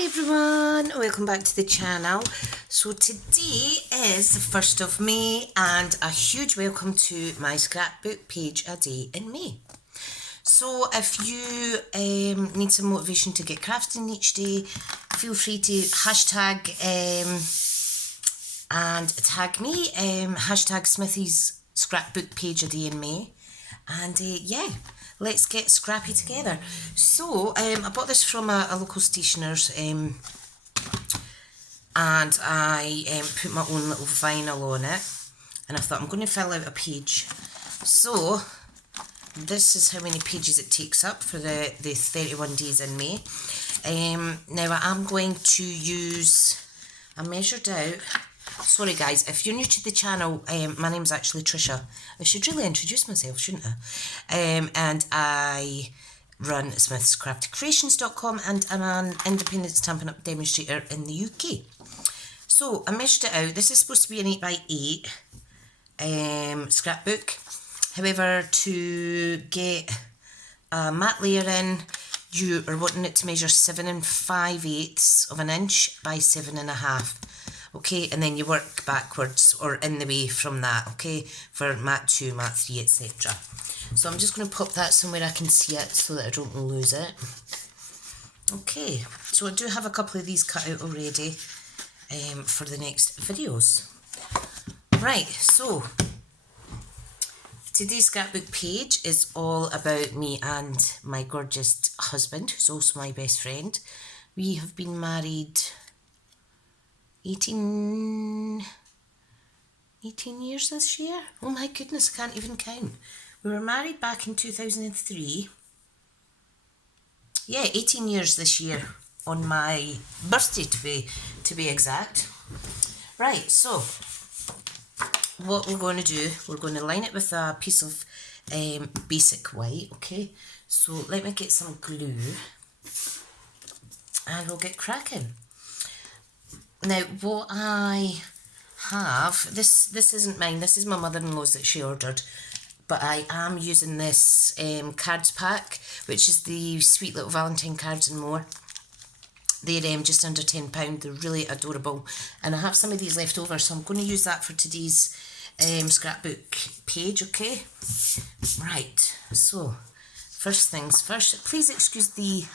Hi everyone, welcome back to the channel. So today is the 1st of May and a huge welcome to my scrapbook page a day in May. So if you need some motivation to get crafting each day, feel free to hashtag and tag me, hashtag Smithy's scrapbook page a day in May. And yeah, let's get scrappy together. So I bought this from a local stationer's and I put my own little vinyl on it, and I thought I'm going to fill out a page. So this is how many pages it takes up for the 31 days in May. Now I am going to use, I measured out, sorry guys, if you're new to the channel, my name's actually Tricia. I should really introduce myself, shouldn't I? And I run smithscraftycreations.com and I'm an independent Stampin' demonstrator in the UK. So I measured it out. This is supposed to be an 8x8 scrapbook. However, to get a matte layer in, you are wanting it to measure 7 5/8 of an inch by 7.5. Okay, and then you work backwards or in the way from that, okay, for mat 2, mat 3, etc. So I'm just going to pop that somewhere I can see it so that I don't lose it. Okay, so I do have a couple of these cut out already for the next videos. Right, so today's scrapbook page is all about me and my gorgeous husband, who's also my best friend. We have been married 18 years this year. Oh my goodness, I can't even count. We were married back in 2003. Yeah, 18 years this year on my birthday to be exact. Right, so what we're going to do, we're going to line it with a piece of basic white, okay? So let me get some glue and we'll get cracking. Now, what I have, this isn't mine, this is my mother-in-law's that she ordered, but I am using this cards pack, which is the sweet little Valentine cards and more. They're just under £10, they're really adorable, and I have some of these left over, so I'm going to use that for today's scrapbook page, okay? Right, so, first things first, please excuse the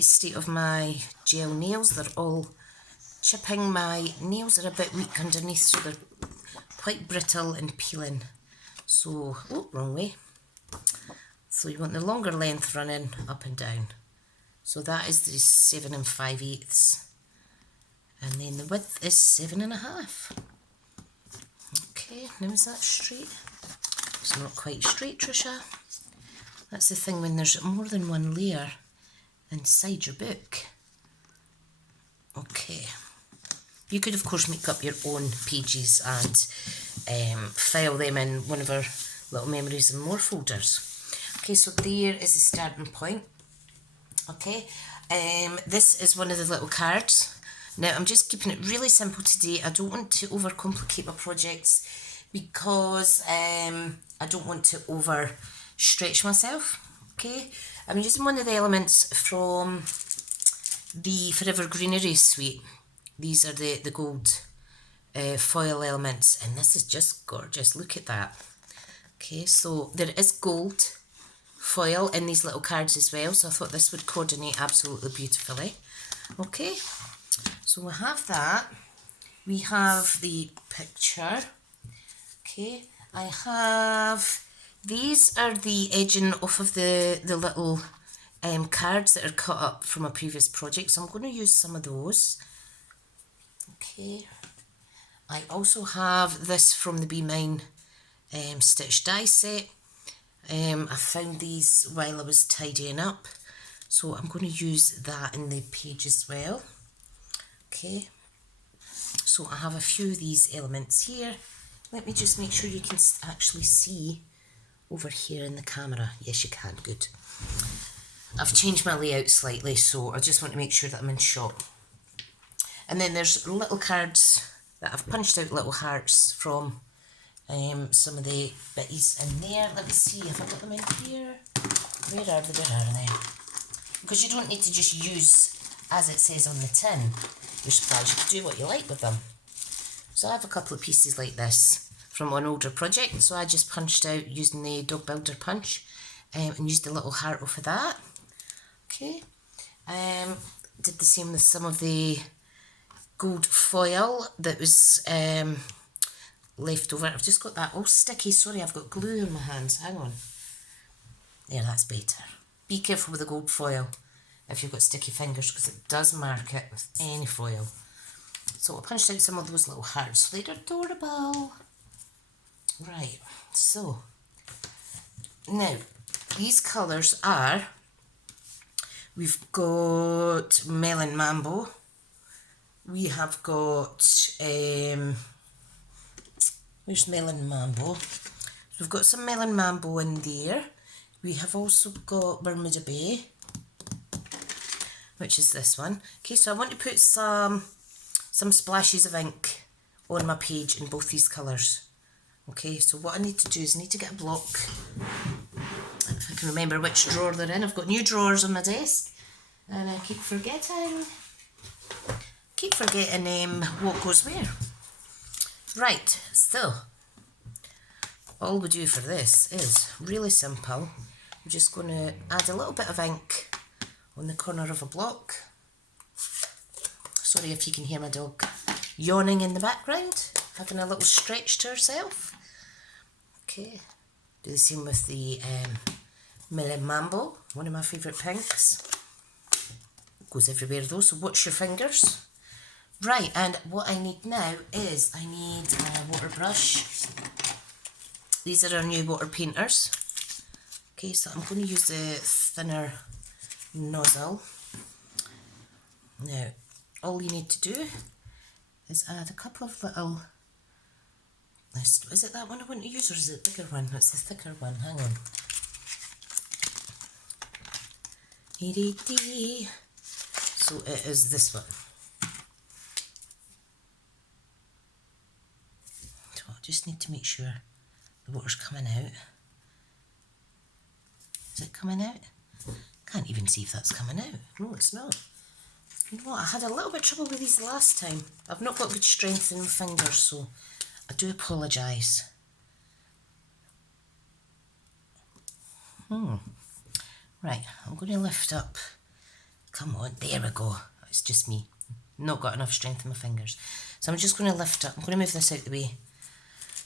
state of my gel nails, they're all chipping. My nails are a bit weak underneath, so they're quite brittle and peeling. So, oh, wrong way. So you want the longer length running up and down. So that is the 7 5/8, and then the width is 7.5. Okay, now is that straight? It's not quite straight, Tricia. That's the thing when there's more than one layer inside your book. Okay. You could, of course, make up your own pages and file them in one of our little memories and more folders. Okay, so there is the starting point. Okay, this is one of the little cards. Now, I'm just keeping it really simple today. I don't want to overcomplicate my projects because I don't want to overstretch myself. Okay, I'm using one of the elements from the Forever Greenery suite. These are the gold foil elements, and this is just gorgeous. Look at that. Okay, so there is gold foil in these little cards as well, so I thought this would coordinate absolutely beautifully. Okay, so we have that. We have the picture. Okay, I have, these are the edging off of the little cards that are cut up from a previous project, so I'm going to use some of those. Okay, I also have this from the Be Mine Stitch Die set. I found these while I was tidying up, so I'm going to use that in the page as well. Okay, so I have a few of these elements here. Let me just make sure you can actually see over here in the camera. Yes, you can, good. I've changed my layout slightly, so I just want to make sure that I'm in shot. And then there's little cards that I've punched out little hearts from some of the bitties in there. Let me see if I've got them in here. Where are they? Because you don't need to just use as it says on the tin, your supplies, you can do what you like with them. So I have a couple of pieces like this from an older project, so I just punched out using the dog builder punch and used a little heart for that. Okay, did the same with some of the gold foil that was left over. I've just got that all sticky. Sorry, I've got glue in my hands. Hang on. There, that's better. Be careful with the gold foil if you've got sticky fingers, because it does mark it with any foil. So I punched out some of those little hearts. They're adorable. Right, so now these colours are, we've got Melon Mambo, we have got, where's Melon Mambo? So we've got some Melon Mambo in there. We have also got Bermuda Bay, which is this one. Okay, so I want to put some splashes of ink on my page in both these colours. Okay, so what I need to do is I need to get a block, if I can remember which drawer they're in. I've got new drawers on my desk, and I keep forgetting what goes where. Right, so all we do for this is really simple. I'm just going to add a little bit of ink on the corner of a block. Sorry if you can hear my dog yawning in the background, having a little stretch to herself. Okay, do the same with the Melon Mambo, one of my favourite pinks. Goes everywhere though, so watch your fingers. Right, and what I need now is I need a water brush. These are our new water painters. Okay, so I'm going to use the thinner nozzle. Now, all you need to do is add a couple of little, is it that one I want to use, or is it the bigger one? It's the thicker one, hang on. So it is this one. So I just need to make sure the water's coming out. Is it coming out? Can't even see if that's coming out. No, it's not. You know what, I had a little bit of trouble with these last time. I've not got good strength in my fingers, so I do apologise. Right, I'm going to lift up. Come on, there we go. It's just me. Not got enough strength in my fingers. So I'm just going to lift up. I'm going to move this out the way.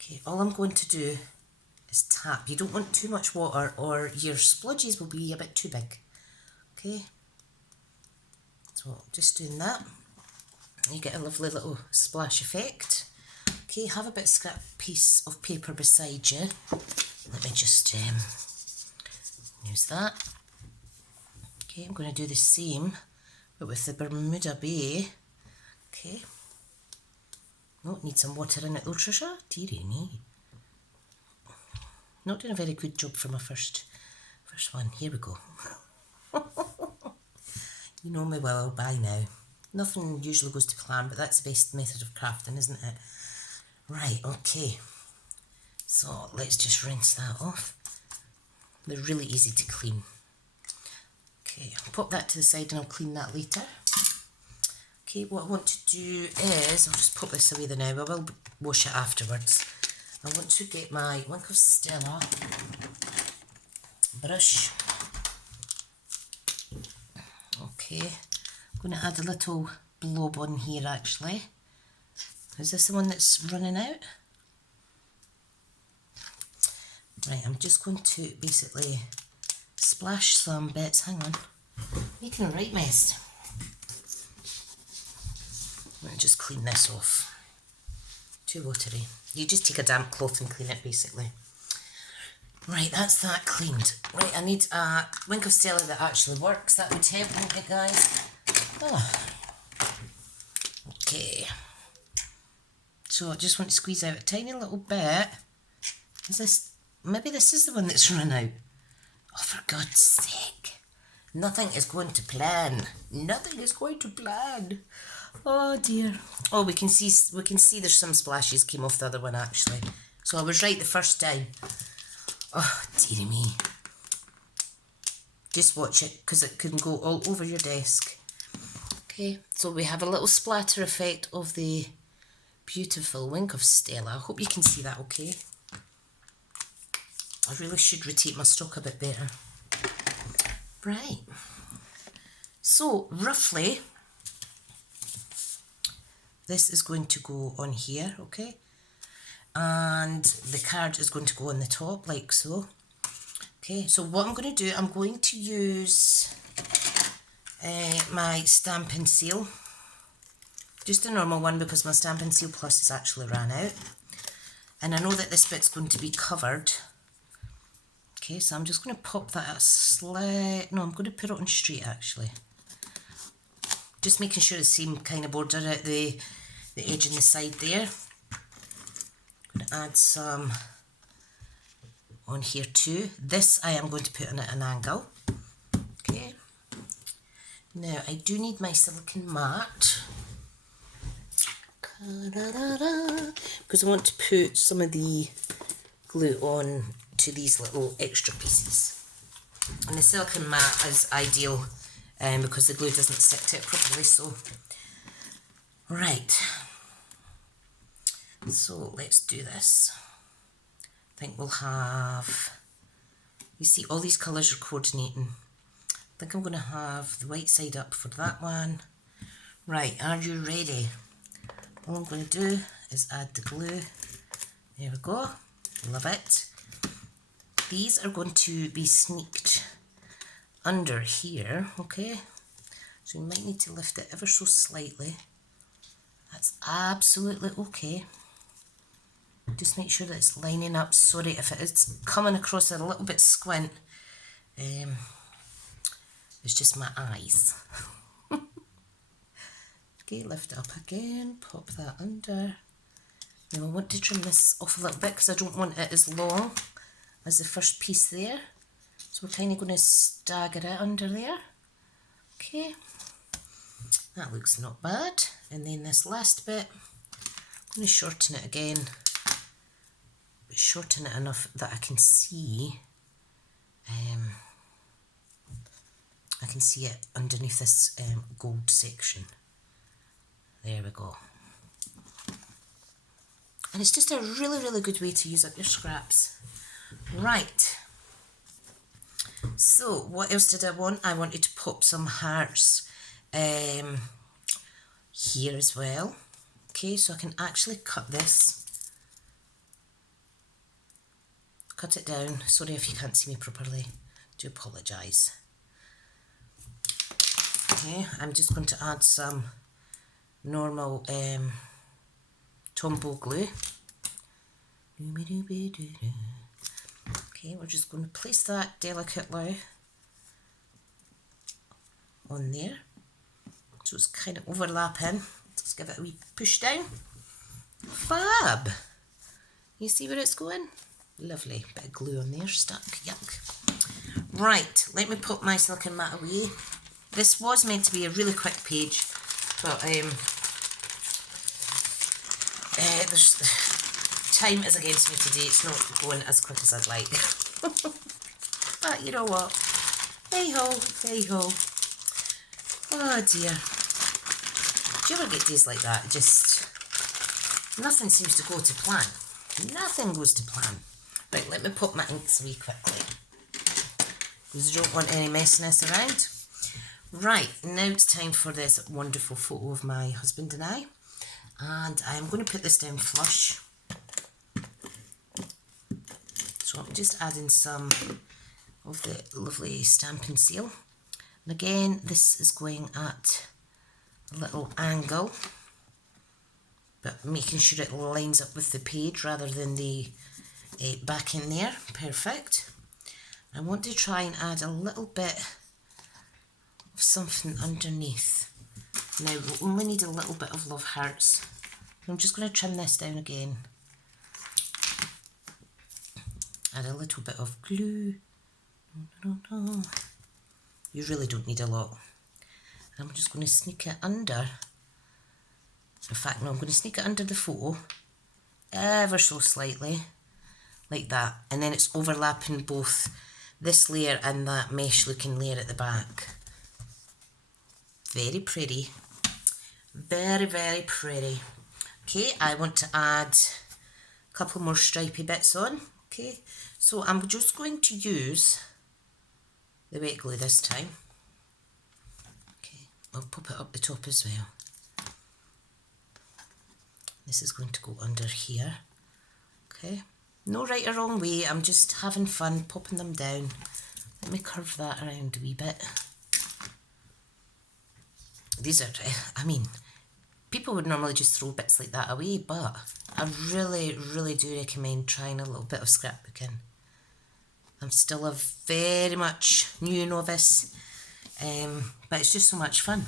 Okay, all I'm going to do is tap. You don't want too much water or your splodges will be a bit too big. Okay, so just doing that. You get a lovely little splash effect. Okay, have a bit of scrap piece of paper beside you. Let me just use that. Okay, I'm going to do the same, but with the Bermuda Bay. Okay. Oh, need some water in it though, Tricia. Dearie me. Not doing a very good job for my first one. Here we go. You know me well by now. Nothing usually goes to plan, but that's the best method of crafting, isn't it? Right, okay. So let's just rinse that off. They're really easy to clean. Okay, I'll pop that to the side and I'll clean that later. Okay, what I want to do is, I'll just put this away there now, I will wash it afterwards. I want to get my Wink of Stella brush. Okay, I'm going to add a little blob on here actually. Is this the one that's running out? Right, I'm just going to basically splash some bits. Hang on, making a right mess. Let me just clean this off. Too watery. You just take a damp cloth and clean it basically. Right, that's that cleaned. Right, I need a Wink of Stella that actually works. That would help, won't it, guys? Oh. Okay. So I just want to squeeze out a tiny little bit. Is this, maybe this is the one that's run out. Oh, for God's sake. Nothing is going to plan. Nothing is going to plan. Oh dear. Oh, we can see there's some splashes came off the other one actually. So I was right the first time. Oh, dearie me. Just watch it, because it can go all over your desk. Okay, so we have a little splatter effect of the beautiful wink of Stella. I hope you can see that okay. I really should rotate my stock a bit better. Right, so roughly this is going to go on here, okay? And the card is going to go on the top like so. Okay, so what I'm going to do, I'm going to use my Stampin' Seal. Just a normal one because my Stampin' Seal Plus has actually ran out. And I know that this bit's going to be covered. Okay, so I'm just going to pop that at no, I'm going to put it on straight actually. Just making sure the same kind of border at the edge and the side there. I'm going to add some on here too. This I am going to put on at an angle. Okay. Now I do need my silicone mat. Because I want to put some of the glue on to these little extra pieces. And the silicone mat is ideal because the glue doesn't stick to it properly. So, right. So let's do this. I think we'll have, you see all these colours are coordinating. I think I'm going to have the white side up for that one. Right, are you ready? All I'm going to do is add the glue. There we go. Love it. These are going to be sneaked under here, okay? So you might need to lift it ever so slightly. That's absolutely okay. Just make sure that it's lining up. Sorry if it is coming across a little bit squint. It's just my eyes. Okay, lift it up again, pop that under. Now I want to trim this off a little bit because I don't want it as long as the first piece there. So we're kind of going to stagger it under there. Okay, that looks not bad. And then this last bit, I'm going to shorten it again. But shorten it enough that I can see it underneath this gold section. There we go. And it's just a really, really good way to use up your scraps. Right. So, what else did I want? I wanted to pop some hearts here as well. Okay, so I can actually cut this. Cut it down. Sorry if you can't see me properly. Do apologise. Okay, I'm just going to add some normal Tombow glue. Okay, we're just going to place that delicately on there. So it's kind of overlapping. Let's give it a wee push down. Fab! You see where it's going? Lovely. Bit of glue on there stuck. Yuck. Right, let me put my silicone mat away. This was meant to be a really quick page, but there's time is against me today. It's not going as quick as I'd like. But you know what? Hey ho, hey ho. Oh dear. Do you ever get days like that? Just nothing seems to go to plan. Nothing goes to plan. Right, let me put my inks away quickly, because I don't want any messiness around. Right, now it's time for this wonderful photo of my husband and I. And I'm going to put this down flush. So I'm just adding some of the lovely Stampin' Seal. And again, this is going at a little angle, but making sure it lines up with the page rather than the back in there. Perfect. I want to try and add a little bit of something underneath. Now we'll only need a little bit of love hearts. I'm just going to trim this down again. Add a little bit of glue. You really don't need a lot. I'm just going to sneak it under. In fact, no, I'm going to sneak it under the photo ever so slightly, like that. And then it's overlapping both this layer and that mesh looking layer at the back. Very pretty. Very, very pretty. Okay, I want to add a couple more stripy bits on. Okay, so I'm just going to use the wet glue this time. Okay, I'll pop it up the top as well. This is going to go under here. Okay, no right or wrong way, I'm just having fun popping them down. Let me curve that around a wee bit. These are, I mean, people would normally just throw bits like that away, but I really, really do recommend trying a little bit of scrapbooking. I'm still a very much new novice, but it's just so much fun.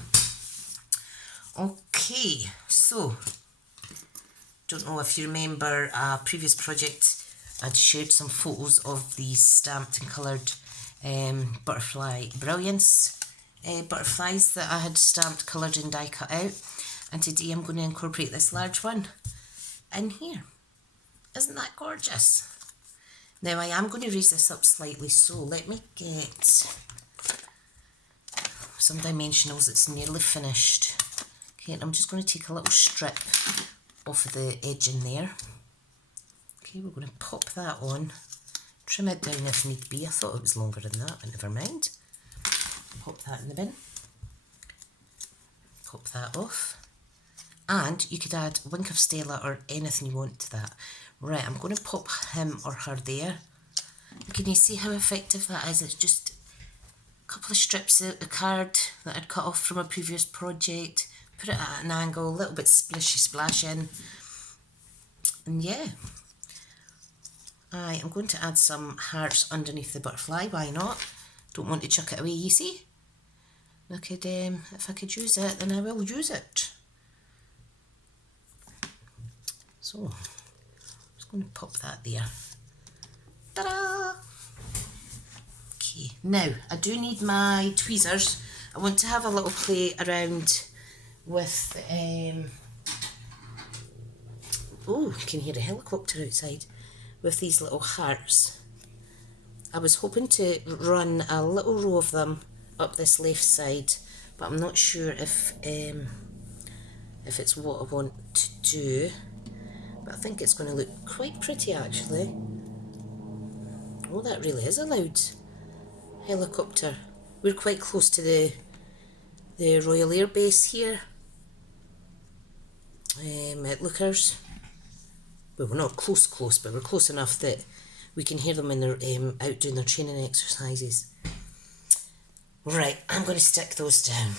Okay, so, don't know if you remember a previous project, I'd shared some photos of these stamped and coloured Butterfly Brilliance butterflies that I had stamped, coloured and die cut out. And today I'm going to incorporate this large one in here. Isn't that gorgeous? Now I am going to raise this up slightly, so let me get some dimensionals. It's nearly finished. Okay, and I'm just going to take a little strip off of the edge in there. Okay, we're going to pop that on, trim it down if need be. I thought it was longer than that, but never mind. Pop that in the bin. Pop that off. And you could add Wink of Stella or anything you want to that. Right, I'm going to pop him or her there. Can you see how effective that is? It's just a couple of strips of the card that I'd cut off from a previous project. Put it at an angle, a little bit splishy splashing. And yeah. I am going to add some hearts underneath the butterfly, why not? Don't want to chuck it away, you see? I could, if I could use it, then I will use it. So, I'm just going to pop that there. Ta-da! Okay, now, I do need my tweezers. I want to have a little play around with, oh, you can hear a helicopter outside, with these little hearts. I was hoping to run a little row of them up this left side, but I'm not sure if it's what I want to do. But I think it's going to look quite pretty actually. Oh, that really is a loud helicopter. We're quite close to the Royal Air Base here at Lookers. Well, we're not close, but we're close enough that we can hear them when they're out doing their training exercises. Right, I'm going to stick those down.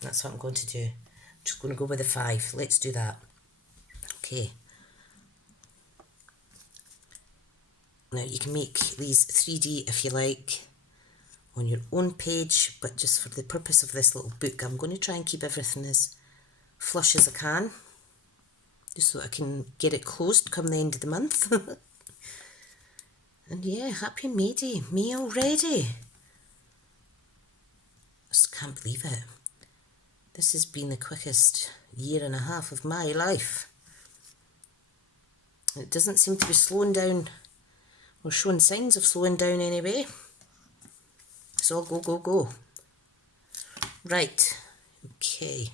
That's what I'm going to do. I'm just going to go with the 5. Let's do that. Okay. Now you can make these 3D if you like on your own page, but just for the purpose of this little book, I'm going to try and keep everything as flush as I can, just so I can get it closed come the end of the month. And yeah, happy May Day, May already. I just can't believe it. This has been the quickest year and a half of my life. It doesn't seem to be slowing down or showing signs of slowing down anyway. It's all go, go, go. Right, okay.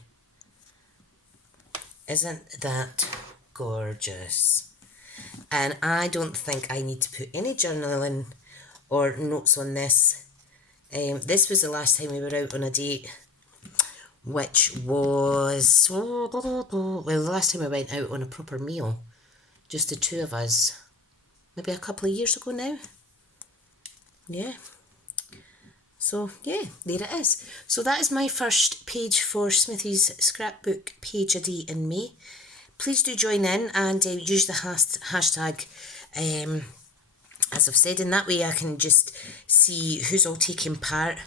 Isn't that gorgeous? And I don't think I need to put any journaling or notes on this. This was the last time we were out on a date, which was, well, the last time I went out on a proper meal, just the two of us, maybe a couple of years ago now. Yeah. So, yeah, there it is. So that is my first page for Smithy's scrapbook page a day in May. Please do join in and use the hashtag, as I've said, in that way I can just see who's all taking part,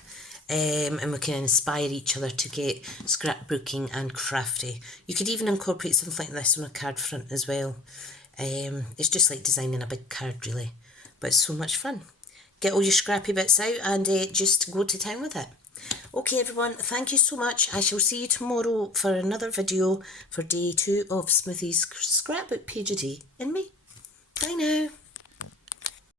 and we can inspire each other to get scrapbooking and crafty. You could even incorporate something like this on a card front as well. It's just like designing a big card really, but it's so much fun. Get all your scrappy bits out and just go to town with it. Okay everyone, thank you so much. I shall see you tomorrow for another video for day 2 of Smithy's scrapbook page a day in May. Bye now.